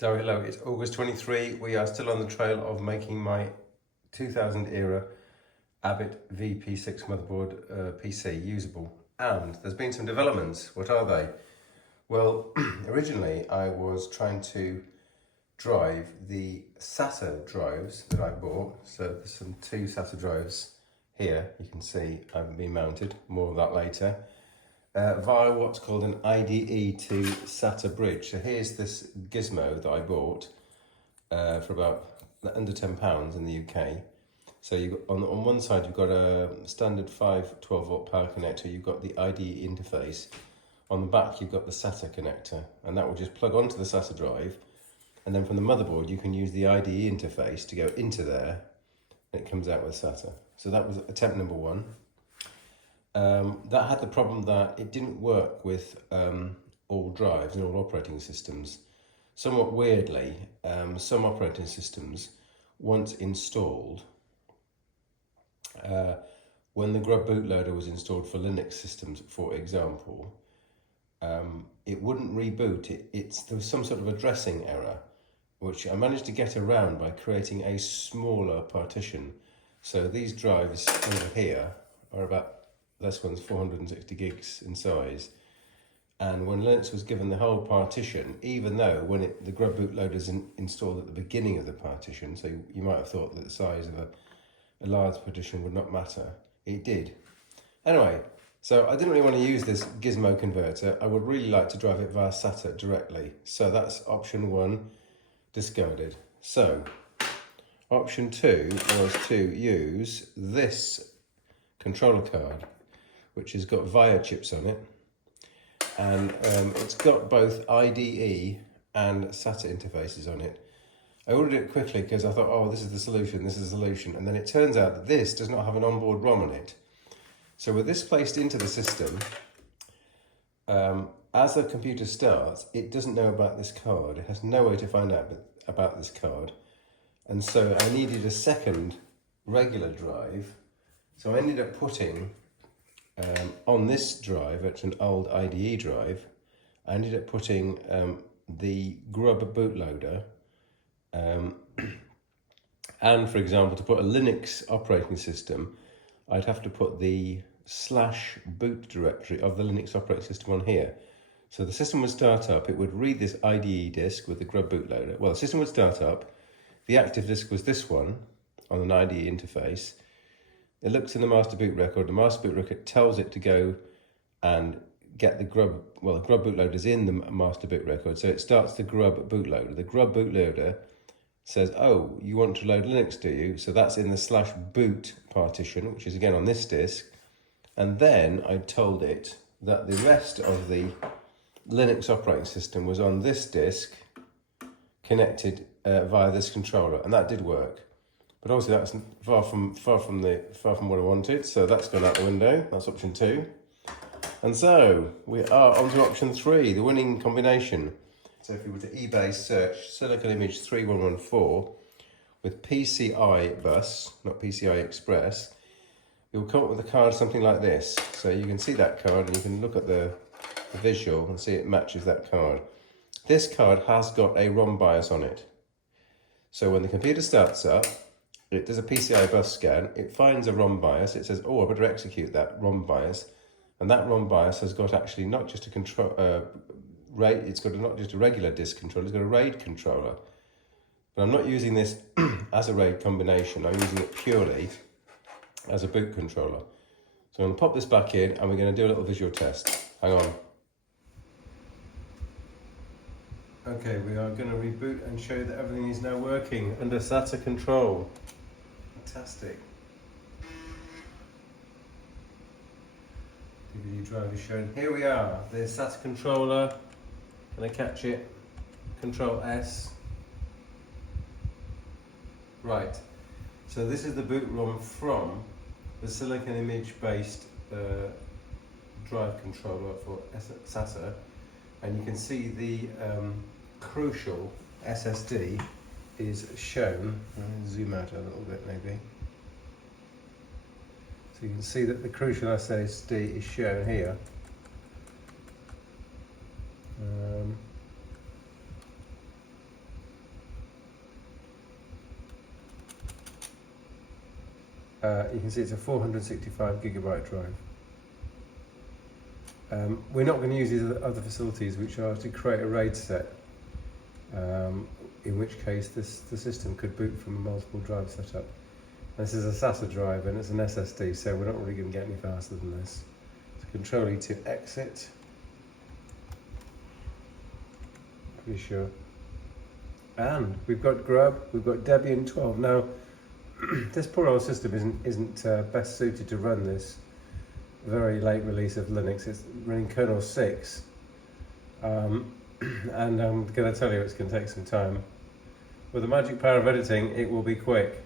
Hello, it's August 23. We are still on the trail of making my 2000 era Abit VP6 motherboard PC usable. And there's been some developments. What are they? Well, originally I was trying to drive the SATA drives that I bought. So there's some two SATA drives here. You can see I've been mounted, more of that later. Via what's called an IDE to SATA bridge. So here's this gizmo that I bought for about under £10 in the UK. So you've got, on one side you've got a standard 12 volt power connector, you've got the IDE interface. On the back you've got the SATA connector, and that will just plug onto the SATA drive, and then from the motherboard you can use the IDE interface to go into there, and it comes out with SATA. So that was attempt number one. That had the problem that it didn't work with all drives and all operating systems. Somewhat weirdly, some operating systems, once installed, when the Grub bootloader was installed for Linux systems, for example, it wouldn't reboot. There was some sort of addressing error, which I managed to get around by creating a smaller partition. So these drives over here are about, this one's 460 gigs in size, and when Linux was given the whole partition, even though when the Grub bootloader is installed at the beginning of the partition, so you might have thought that the size of a large partition would not matter, it did. Anyway, so I didn't really want to use this gizmo converter. I would really like to drive it via SATA directly, so that's option one discarded. So option two was to use this controller card, which has got VIA chips on it, and it's got both IDE and SATA interfaces on it. I ordered it quickly because I thought, oh, this is the solution, and then it turns out that this does not have an onboard ROM on it. So with this placed into the system, as the computer starts, it doesn't know about this card. It has no way to find out about this card, and so I needed a second regular drive, so I ended up putting on this drive, it's an old IDE drive, I ended up putting the Grub bootloader, and for example, to put a Linux operating system, I'd have to put the /boot directory of the Linux operating system on here. So the system would start up, it would read this IDE disk with the Grub bootloader. Well, the system would start up, the active disk was this one on an IDE interface. It looks in the master boot record. The master boot record tells it to go and get the Grub, well, the Grub bootloader is in the master boot record, so it starts the Grub bootloader. The Grub bootloader says, oh, you want to load Linux, do you? So that's in the /boot partition, which is again on this disk. And then I told it that the rest of the Linux operating system was on this disk, connected via this controller, and that did work. But obviously that's far from what I wanted, so that's gone out the window. That's option two. And so we are on to option three, the winning combination. So if we were to eBay search Silicon Image 3114 with PCI bus, not PCI Express, you'll come up with a card something like this. So you can see that card and you can look at the visual and see it matches that card. This card has got a ROM BIOS on it. So when the computer starts up, it does a PCI bus scan, it finds a ROM BIOS, it says, oh, I better execute that ROM BIOS. And that ROM BIOS has got actually not just a control, it's got not just a regular disk controller, it's got a RAID controller. But I'm not using this as a RAID combination, I'm using it purely as a boot controller. So I'm going to pop this back in and we're going to do a little visual test. Hang on. Okay, we are going to reboot and show that everything is now working under SATA control. Fantastic. DVD drive is shown. Here we are, the SATA controller. Can I catch it? Control S. Right. So this is the boot ROM from the Silicon Image based drive controller for SATA, and you can see the crucial SSD is shown. I'll zoom out a little bit maybe. So you can see that the crucial SSD is shown here. You can see it's a 465 gigabyte drive. We're not going to use these other facilities, which are to create a RAID set, in which case the system could boot from a multiple drive setup. This is a SATA drive and it's an SSD, so we're not really going to get any faster than this. So Control E to exit. Pretty sure. And we've got Grub, we've got Debian 12. Now, this poor old system isn't best suited to run this very late release of Linux. It's running kernel 6. And I'm going to tell you it's going to take some time. With the magic power of editing, it will be quick.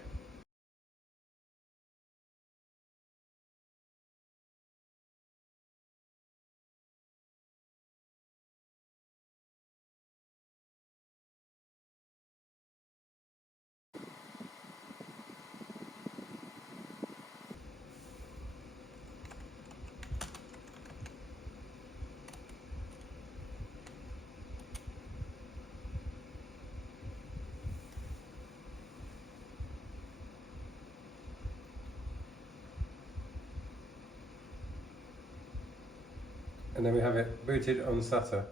And then we have it booted on SATA.